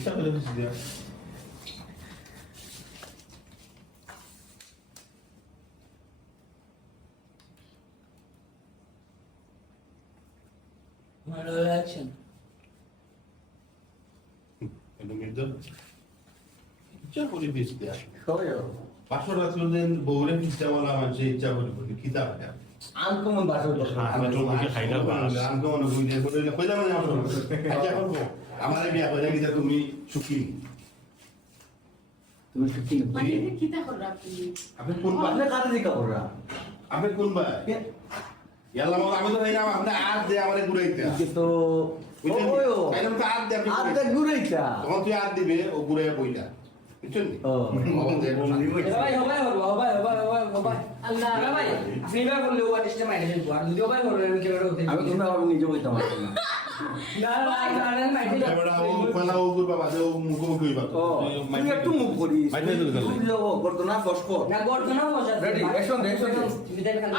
ইচ্ছা করে ফিস দিয়া অ্যাকশন এটা মির্জা ইচ্ছা করে ফিস দিয়া সবাই পাঁচশো রাত্রে দিন বউরে ফিস দেওয়ালা মানুষের ইচ্ছা করে বলি খিতা হয় আনকমন বাসর আমি তো মুখে খাইলা বাস আমি মনে করি যে বলে কইলা মানে আমার আচ্ছা করব আমারে বিয়া কইলা কি তুমি সুখী তুমি কি মানে কিতা কররা তুমি আপনি কোন বা আপনি কাজে দিকা ওরা আপনি কোন বা ইয়াল্লা মা আমি তো হইলাম আপনি আর দে আমারে ঘুরাইতে কি তো ওয়ো আইলাম তো আর দে আপনি আর দেখ ঘুরাইতা তখন তুই আর দিবে ও ঘুরাইয়া বইলা বুঝছেন নি ও ভাই ভাই আল্লাহ ভাই আপনি ভাই বললে ও আদিশটা মাইনে দেন আর যদি ভাই বললে আমি কেন হতে আমি তুমি আমার নিজে কইতাম না না না মাইনে দেন এবারে ও কইলা ও গুরবা বাদে ও মুখ কইবা ও তুমি একটু মুখ করিস মাইনে দিল তাহলে। তুমি যাও করতো না বসকো না করতে না মজা Ready, action, action.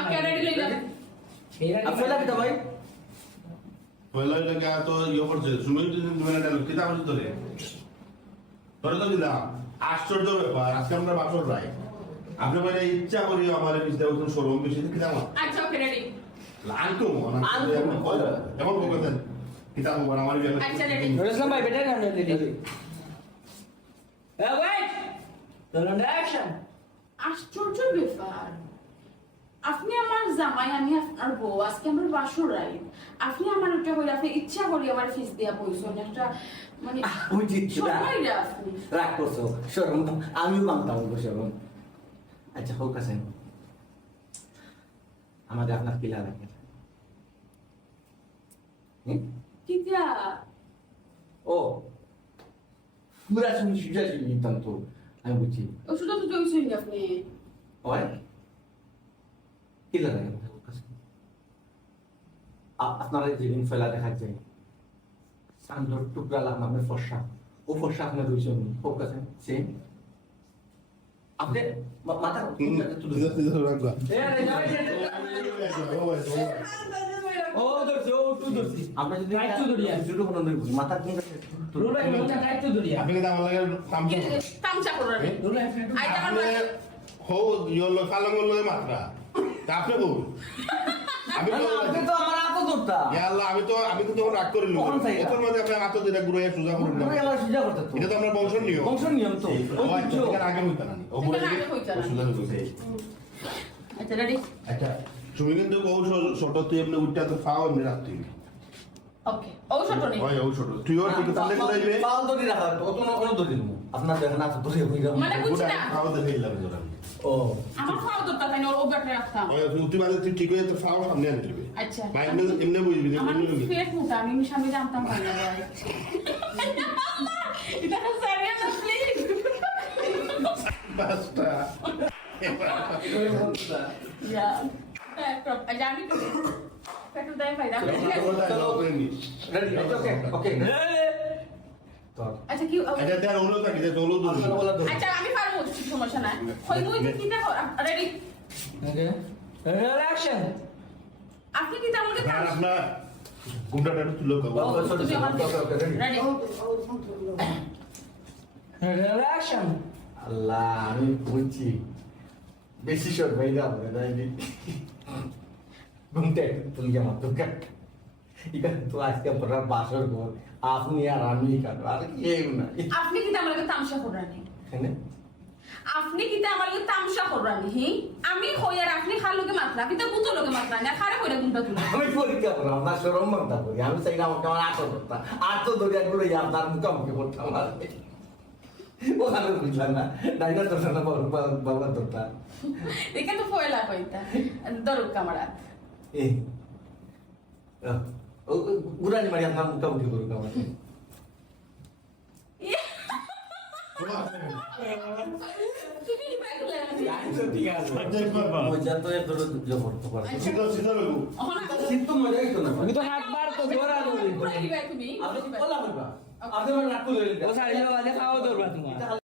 আকে রেডি লইলা আপনি লাগি তো ভাই কইলা লাগা তো ইয়ে করছে সুমিত মানে ডায়লগ কিতা হচ্ছে তোরে তোরে তো দিলাম আশ্চর্য ব্যাপার আজকে আমরা বাসর রাই আপনি বলে ইচ্ছা করি আমার বিজটা উঠুন শোরুম বেশি কিতা আমার আচ্ছা ওকে রেডি লানতো মনে আনকো। এমন বলতেন কিতা আমার আমার বিয়া আচ্ছা রেডি রসলাম ভাই বেটার গান রেডি এ ওয়েট চলুন অ্যাকশন আশ্চর্য ব্যাপার আপনি আমার জামাই আমি আপনার বউ আজকে আমার বাসর রাই আপনি আমার একটা কইরা আপনি ইচ্ছা করি আমার ফিস দিয়া পয়সন একটা মানে ওই জিতটা সময় রে আপনি রাগ করছো শরম আমিও মানতাম গো শরম আচ্ছা হোক আছে আমাদের আপনার পিলা রাখে কিতা ও পুরা শুনি সুজা শুনি নিতাম তো আমি বুঝছি ওষুধ তো জইছেন আপনি ওই পিলা রাখে আপনারা যেদিন ফেলা দেখা যায় সান্দর টুকরা লাগলাম আপনার ফর্সা ও ফর্সা আপনার রয়েছে হোক আছে সেম আপনি মাথা তুলে রাখবা এ আরে যাই ও দর্শি ও টু দর্শি আমরা যদি রাইট টু দড়িয়া জুডো কোনো নই মাথা কিন্তু রোলা মজা রাইট টু দড়িয়া আপনি কিন্তু আমার লাগে তামসা তামসা করেন রোলা আইতা আমার আপনি হো ইয়লো কালাঙ্গল লগে মাত্রা তা আপনি বল আমি তো আপনি তো আমার আতো দরতা ইয়া আল্লাহ আমি তো তোমার রাগ করে নিলাম কখন চাইলা? এত মাঝে আপনি হাতে যেটা ঘুরে সুজা করে তুমি নিলাম আমার সুজা করতে তো এটা তো আমরা বংশ নিয়ম বংশ নিয়ম তো ওই ও আচ্ছা, বুঝছো এটার আগে হইতা না ও ঘুরে এটার আগে হইতা না। সুজা হইছে আচ্ছা রেডি আচ্ছা তুমি কিন্তু ঔষধ ছোট তুই এমনি উঠটা তো ফাও এমনি রাখতি ওকে ঔষধ নেই ওই ঔষধ তুই ওর দিকে তাহলে করাইবে পাল দড়ি রাখা তো অত না কোনো দড়ি নেবো আপনার দেখেন না তো দড়ি হই যাবে মানে বুঝছি না ফাও দেখে ইলাম জোরা ও আমার খাওয়া তো তাই না ও ব্যাটারে রাখতাম ওই তুই মানে তুই ঠিক হয়ে তো ফাও সামনে আনতে দিবে আচ্ছা ভাই এমনি বুঝবি যে আমার কোন লোক ফেক মুটা আমি সামনে জানতাম না ভাই এটা সারিয়া না প্লিজ বাসটা ইয়া আচ্ছা আমি তো পেট্রোল দেয় ভাই রাখো রেডি ওকে ওকে তো আচ্ছা কি এটা দেয়ার হলো থাকি যে হলো দূর আপনার বলা দড়ি আচ্ছা আমি পারবো কিছু সমস্যা নাই কই মুই কিটা রেডি ওকে রোলা অ্যাকশন আপনি কি আমাকে আর আপনার গুমটাটা একটু তুলো কাবো ওকে ওকে রেডি রেডি রোলা অ্যাকশন আল্লাহ আমি বলছি বেশি শোর ভাই যাবো রাইনি ঘুমতে তুলিয়ে মাত্র কাট এখানে তো আজকে পড়া বাসর ঘর আপনি আর আমি কাটো আর কেউ না আপনি কি আমাকে তামসা করানি এখানে আপনি কি আমাকে তামসা করানি হি আমি হই আর আপনি খার লোকে মাত্রা কিন্তু বুতো লোকে মাত্রা না খারে কইরা গুমটা তুলা আমি পরীক্ষা করো আপনার সরম মানতা করি আমি চাই না আমাকে আমার আটো করতাম আটো দরিয়া করে আপনার মুখোমুখি করতাম আর ওখানে বুঝলাম না ডাইনা তো না বাবা তোরটা এখানে তো পয়লা কইতা দরুক কামারা এ ও গুরানি মারি আপনার মুখোমুখি করুক আমাকে তুমি বাইকলে ঠিক আছে মজা তো এত দুর্য করতে পারে সিধা সিধা লাগু কিন্তু মজাই তো না আমি তো হাত বার তো জোরা তুমি আপনি বলা বলবা আপনি আমার নাটক লইলেন ও সাইলো আলে খাওয়া দরবা তোমার